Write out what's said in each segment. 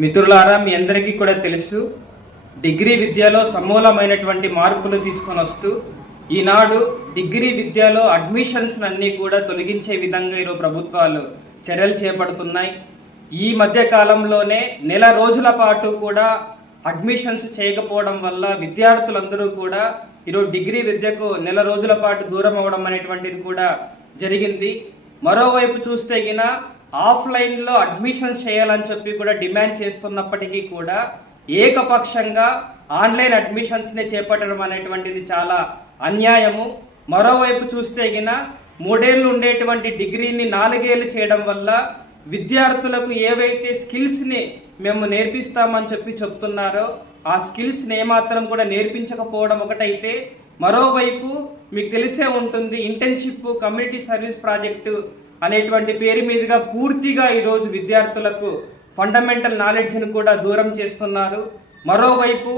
మిత్రులారా, మీ అందరికీ కూడా తెలుసు, డిగ్రీ విద్యలో సమూలమైనటువంటి మార్పులు తీసుకొని వస్తూ ఈనాడు డిగ్రీ విద్యలో అడ్మిషన్స్ అన్నీ కూడా తొలగించే విధంగా ఈరోజు ప్రభుత్వాలు చర్యలు చేపడుతున్నాయి. ఈ మధ్య కాలంలోనే నెల రోజుల పాటు కూడా అడ్మిషన్స్ చేయకపోవడం వల్ల విద్యార్థులందరూ కూడా ఈరోజు డిగ్రీ విద్యకు నెల రోజుల పాటు దూరం అవ్వడం అనేటువంటిది కూడా జరిగింది. మరోవైపు చూస్తే గిన ఆఫ్లైన్లో అడ్మిషన్స్ చేయాలని చెప్పి కూడా డిమాండ్ చేస్తున్నప్పటికీ కూడా ఏకపక్షంగా ఆన్లైన్ అడ్మిషన్స్ని చేపట్టడం అనేటువంటిది చాలా అన్యాయము. మరోవైపు చూస్తే గిన 3 ఏళ్ళు ఉండేటువంటి డిగ్రీని 4 ఏళ్ళు చేయడం వల్ల విద్యార్థులకు ఏవైతే స్కిల్స్ని మేము నేర్పిస్తామని చెప్పి చెప్తున్నారో ఆ స్కిల్స్ని ఏమాత్రం కూడా నేర్పించకపోవడం ఒకటైతే, మరోవైపు మీకు తెలిసే ఉంటుంది, ఇంటర్న్షిప్ కమ్యూనిటీ సర్వీస్ ప్రాజెక్టు అనేటువంటి పేరు మీదుగా పూర్తిగా ఈరోజు విద్యార్థులకు ఫండమెంటల్ నాలెడ్జ్ని కూడా దూరం చేస్తున్నారు. మరోవైపు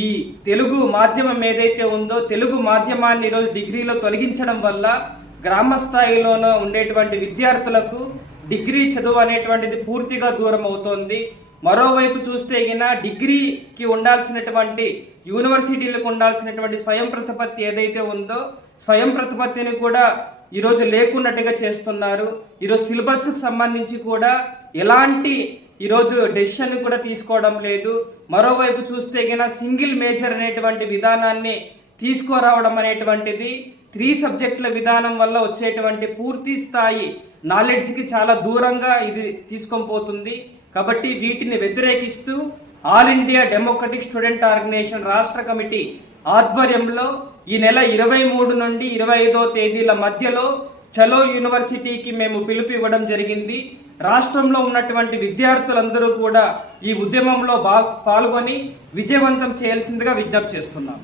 ఈ తెలుగు మాధ్యమం ఏదైతే ఉందో తెలుగు మాధ్యమాన్ని ఈరోజు డిగ్రీలో తొలగించడం వల్ల గ్రామ స్థాయిలోనూ ఉండేటువంటి విద్యార్థులకు డిగ్రీ చదువు అనేటువంటిది పూర్తిగా దూరం అవుతోంది. మరోవైపు చూస్తే గిన డిగ్రీకి ఉండాల్సినటువంటి యూనివర్సిటీలకు ఉండాల్సినటువంటి స్వయం ప్రతిపత్తి ఏదైతే ఉందో స్వయం ప్రతిపత్తిని కూడా ఈరోజు లేకున్నట్టుగా చేస్తున్నారు. ఈరోజు సిలబస్కి సంబంధించి కూడా ఎలాంటి ఈరోజు డెసిషన్ కూడా తీసుకోవడం లేదు. మరోవైపు చూస్తే గిన సింగిల్ మేజర్ అనేటువంటి విధానాన్ని తీసుకురావడం అనేటువంటిది 3 సబ్జెక్టుల విధానం వల్ల వచ్చేటువంటి పూర్తి స్థాయి నాలెడ్జ్కి చాలా దూరంగా ఇది తీసుకొని పోతుంది. కాబట్టి వీటిని వ్యతిరేకిస్తూ all India democratic student organisation రాష్ట్ర కమిటీ ఆధ్వర్యంలో ఈ నెల 23 నుండి 25వ తేదీల మధ్యలో చలో యూనివర్సిటీకి మేము పిలుపు ఇవ్వడం జరిగింది. రాష్ట్రంలో ఉన్నటువంటి విద్యార్థులందరూ కూడా ఈ ఉద్యమంలో పాల్గొని విజయవంతం చేయాల్సిందిగా విజ్ఞప్తి చేస్తున్నాం.